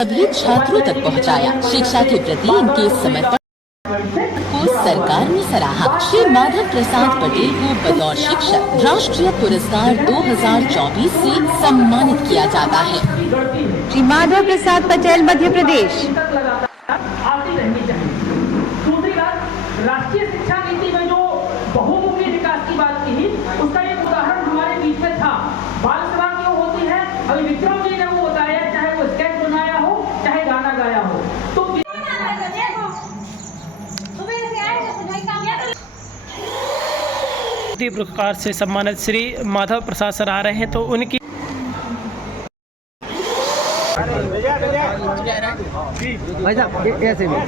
सभी छात्रों तक पहुंचाया। शिक्षा के प्रति इनके समर्पण को सरकार ने सराहा। श्री माधव प्रसाद पटेल को बतौर शिक्षक राष्ट्रीय पुरस्कार 2024 से सम्मानित किया जाता है। श्री माधव प्रसाद पटेल, मध्य प्रदेश। दूसरी बात, राष्ट्रीय शिक्षा नीति में जो बहुमुखी विकास की बात की, उसका एक उदाहरण हमारे बीच में था। बाल सभा क्यों होती है? अभी विक्रम जी ने वो बताया, चाहे वो स्केच बनाया हो, चाहे गाना गाया हो। तो पुरस्कार से सम्मानित श्री माधव प्रसाद सर आ रहे हैं, तो उनकी भाई साहब ऐसे में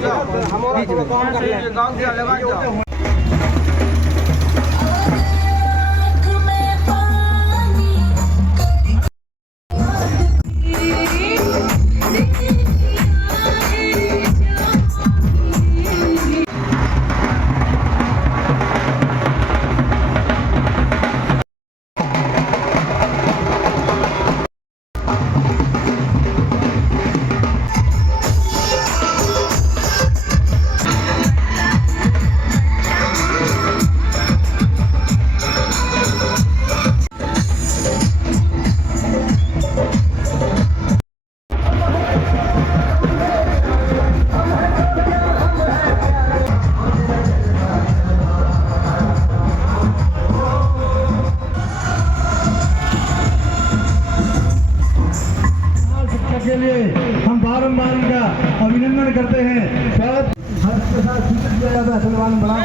के लिए हम बारंबार इनका अभिनंदन करते हैं। स्वागत हर्ष के साथ सूचित किया जाता है, सलमान बड़ा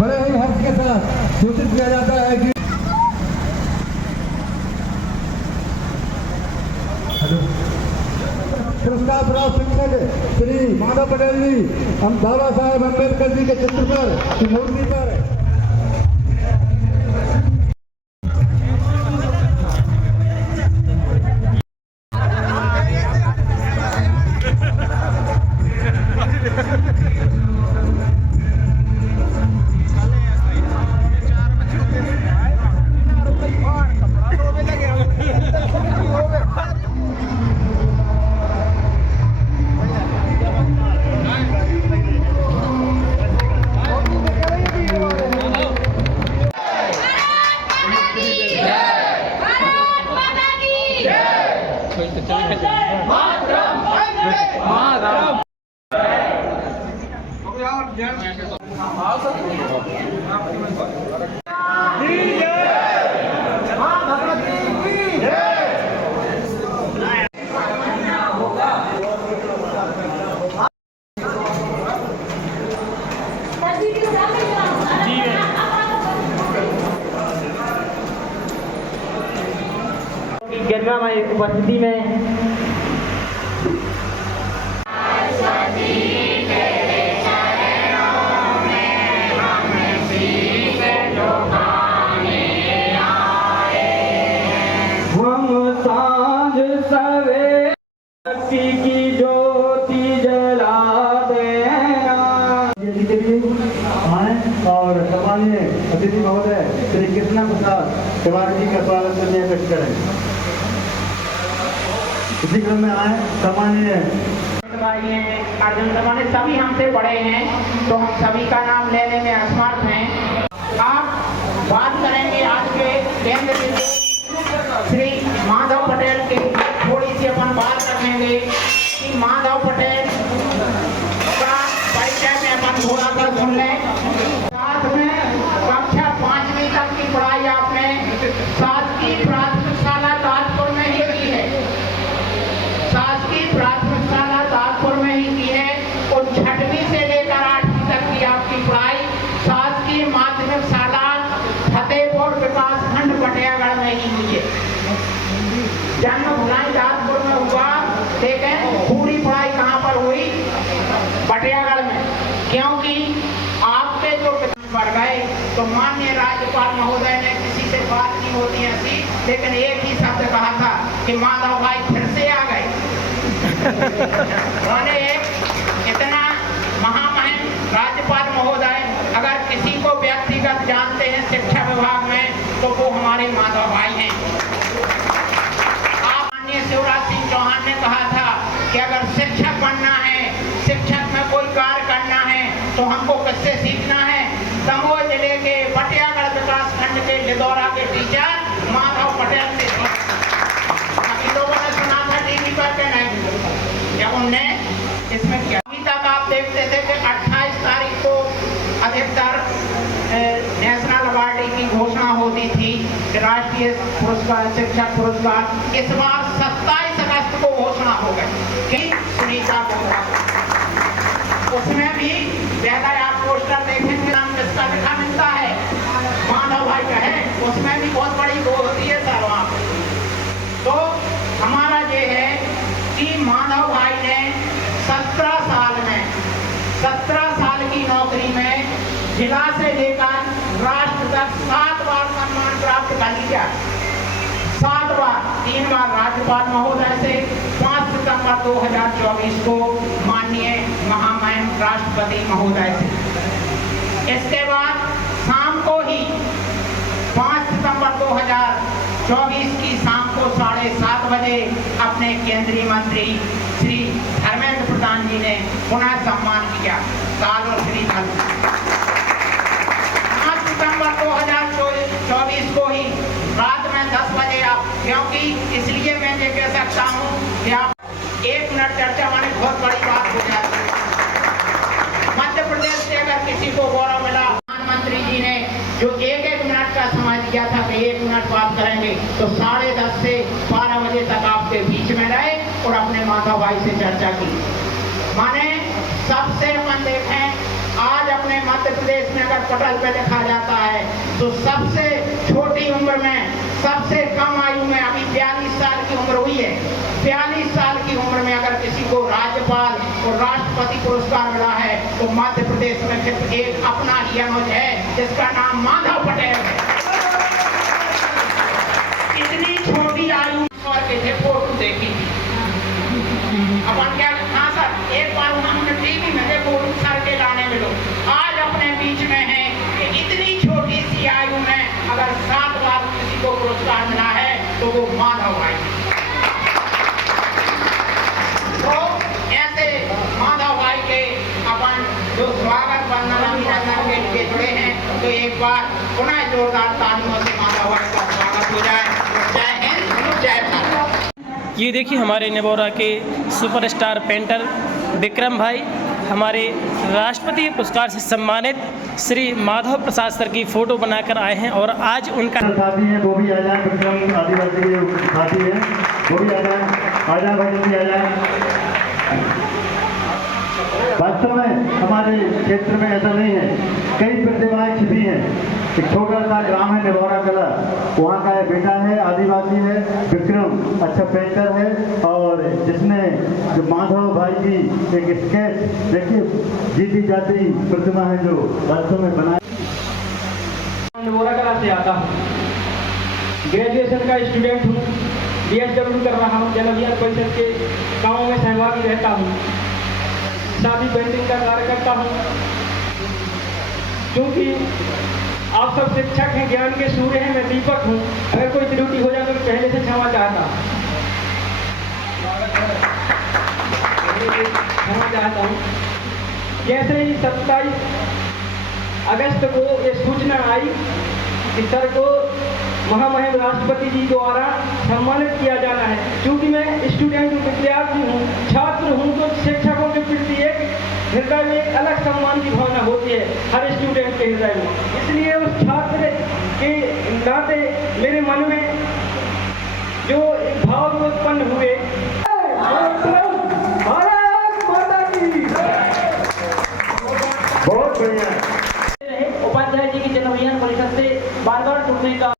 बड़े ही हर्ष के साथ सूचित किया जाता है कि पुरस्कार प्राप्त शिक्षक श्री माधव पटेल जी हम बाबा साहेब अम्बेडकर जी के चित्र पर, की मूर्ति पर गरिमामय उपस्थिति में की ज्योति जला देना के लिए आए और सम्मानीय अतिथि महोदय श्री कृष्णा प्रसाद तिवारी जी का स्वागत करने व्यक्त करें। इसी क्रम में आए सम्मानीय अर्जुन सम्मानित सभी हमसे बड़े हैं, तो हम सभी का नाम लेने में असमर्थ हैं। आप बात करेंगे आज के केंद्र बिंदु श्री माधव पटेल की, थोड़ी सी अपन बात रखेंगे कि माधव पटेल का परिचय में अपन थोड़ा सा सुन लें। साथ में कक्षा 5वीं तक की पढ़ाई आपने शासकीय प्राथमिक शाला ताजपुर में ही की है। शासकीय प्राथमिक शाला ताजपुर में ही की है और 6वीं से लेकर 8वीं तक की आपकी पढ़ाई शासकीय माध्यमिक शाला फतेहपुर विकास खंड पटियागढ़ में ही हुई है। जन्म भुलाई ताजपुर में हुआ, लेकिन पूरी पढ़ाई कहाँ पर हुई? पटियागढ़ में। क्योंकि आपके जो पिता बढ़ गए तो माननीय राज्यपाल महोदय ने किसी से बात की होती है ऐसी, लेकिन एक ही शब्द कहा था कि माधव भाई फिर से आ गए। उन्होंने इतना महामहिम राज्यपाल महोदय अगर किसी को व्यक्तिगत जानते हैं शिक्षा विभाग में, तो वो हमारे माधव भाई हैं। आप माननीय शिवराज सिंह चौहान ने कहा था कि कि अगर शिक्षक बनना है, शिक्षक में कोई कार्य करना है तो हमको किससे सीखना है। दमोह जिले के बटियागढ़ विकास खंड के लिदौरा के टीचर माधव पटेल से अभी लोगों ने सुना था टीवी पर के नहीं, जब उनने इसमें किया। अभी तक आप देखते थे कि 28 तारीख को अधिकतर नेशनल अवार्डी की घोषणा होती थी कि राष्ट्रीय पुरस्कार, शिक्षक पुरस्कार। इस बार 27 अगस्त को घोषणा हो गई कि सुनीता बोरा, उसमें भी पहला आप पोस्टर देखेंगे नाम किसका लिखा मिलता है, माधव भाई का है। उसमें भी बहुत बड़ी वो होती है सर वहाँ पे। तो हमारा ये है कि माधव भाई ने 17 साल में 17 साल की नौकरी में जिला से लेकर राष्ट्र तक 7 बार सम्मान प्राप्त कर लिया। 7 बार, 3 बार राज्यपाल महोदय से, 5 सितंबर 2024 को माननीय महामहिम राष्ट्रपति महोदय से। इसके बाद शाम को ही 5 सितंबर 2024 की शाम को 7:30 बजे अपने केंद्रीय मंत्री श्री धर्मेंद्र प्रधान जी ने पुनः सम्मान किया साल और श्री सितंबर 2024 को ही रात में 10 बजे आप, क्योंकि इसलिए मैं ये कह सकता हूँ कि आप 1 मिनट चर्चा माने बहुत बड़ी बात हो जाती है। मध्य प्रदेश से अगर किसी को गौरव मिला, प्रधानमंत्री जी ने जो 1-1 मिनट का समय दिया था कि 1 मिनट बात करेंगे, तो 10:30 से 12 बजे तक आपके बीच में रहे और अपने माधव भाई से चर्चा की। माने सबसे अपन देखें, आज अपने मध्य प्रदेश में अगर पटल पे लिखा जाता है तो सबसे छोटी उम्र में, सबसे कम आयु में, अभी 42 साल की उम्र हुई है, 42 साल की उम्र में अगर किसी को राज्यपाल और राष्ट्रपति पुरस्कार मिला है तो मध्य प्रदेश में सिर्फ एक अपना ही अनुज है जिसका नाम माधव पटेल है। इतनी छोटी आयु के फोटो देखी थी अपन क्या, हाँ सर, एक बार उन्होंने टीवी में देखो सर के लाने में लोग आज अपने बीच में है कि इतनी छोटी सी आयु में अगर 7 बार किसी को पुरस्कार मिला है तो वो माधव भाई। तो ऐसे माधव भाई के अपन जो स्वागत वंदना अभिनंदन के लिए जुड़े हैं, तो एक बार पुनः जोरदार तालियों से माधव भाई का स्वागत हो जाए। जय हिंद, जय भारत। ये देखिए हमारे निबोरा के सुपरस्टार पेंटर विक्रम भाई हमारे राष्ट्रपति पुरस्कार से सम्मानित श्री माधव प्रसाद सर की फ़ोटो बनाकर आए हैं और आज उनका साथी हैं वो भी आ जाए, विक्रम आदिवासी के साथी हैं वो भी आ जाए भाई भी आ जाए। वास्तव में हमारे क्षेत्र में ऐसा नहीं है, कई प्रतिभाएं छिपी हैं। एक छोटा सा ग्राम है निबोरा कला, वहाँ का एक बेटा है, आदिवासी है, विक्रम अच्छा पेंटर है, और जिसने जो माधव भाई की एक स्केच देखिए, जीती जाती प्रतिमा है जो वास्तव में बनाई। निबोरा कला से आता हूँ, ग्रेजुएशन का स्टूडेंट हूँ, BSW कर रहा हूँ, जन अभियान परिषद के गाँव में सहभागी रहता हूँ, शादी पेंटिंग का कार्य करता हूँ। क्योंकि आप सब शिक्षक हैं, ज्ञान के सूर्य हैं, मैं दीपक हूँ। अगर कोई त्रुटि हो जाए तो पहले से क्षमा चाहता हूँ। जैसे ही 27 अगस्त को ये सूचना आई कि सर को महामहिम राष्ट्रपति जी द्वारा सम्मानित किया जाना है। क्योंकि मैं स्टूडेंट हूँ, विद्यार्थी हूँ, छात्र हूँ, तो शिक्षकों के प्रति एक हृदय में एक अलग सम्मान की भावना होती है हर स्टूडेंट के हृदय में। इसलिए उस छात्र के नाते मेरे मन में जो भाव उत्पन्न हुए, बहुत बढ़िया उपाध्याय जी की जन अभियान परिषद से बार-बार जुड़ने का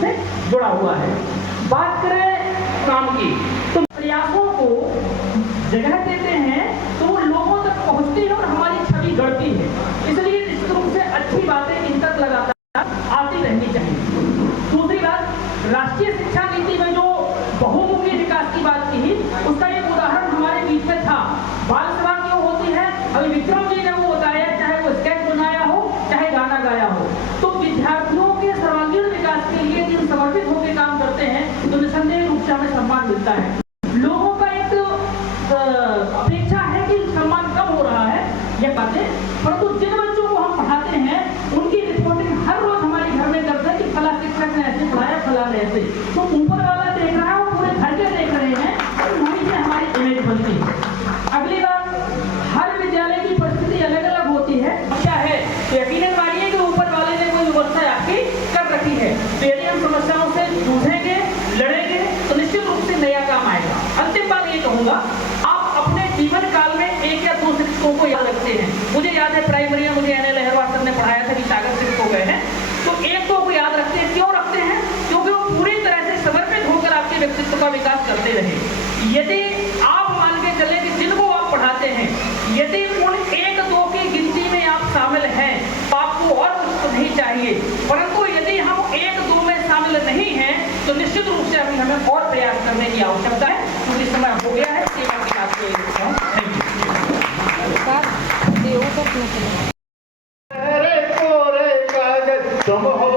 से जुड़ा हुआ है। बात करें काम की, तो प्रयासों को जगह देते हैं तो वो लोगों तक पहुंचती है और हमारी छवि गढ़ती है। इसलिए इस रूप से अच्छी बातें इन तक लगातार आती रहनी चाहिए। दूसरी बात, राष्ट्रीय शिक्षा नीति में जो बहुमुखी विकास की बात की, उसका एक उदाहरण हमारे बीच में था। बाल सभा क्यों होती है, अभी विक्रम जी ने वो बताया, चाहे वो स्केच बनाया हो चाहे गाना गाया हो। तो विद्यार्थियों के सर्वांगीण विकास के लिए यदि समर्पित होकर काम करते हैं तो निसंदेह रूप से हमें सम्मान मिलता है। लोगों का एक व्यक्तित्वों को याद रखते हैं। मुझे याद है प्राइमरी में मुझे NL लहरवार सर ने पढ़ाया था कि सागर सिद्ध हो गए हैं, तो एक दो को याद रखते हैं। क्यों रखते हैं? क्योंकि वो पूरी तरह से समर्पित होकर आपके व्यक्तित्व का विकास करते रहे। यदि आप मान के चले कि जिनको आप पढ़ाते हैं, यदि उन एक दो की गिनती में आप शामिल हैं तो आपको और कुछ तो नहीं चाहिए, परंतु यदि हम एक दो में शामिल नहीं हैं तो निश्चित रूप से अभी हमें और प्रयास करने की आवश्यकता है, क्योंकि समय हो गया है। सेवा की बात को कोरे कागज तुम हो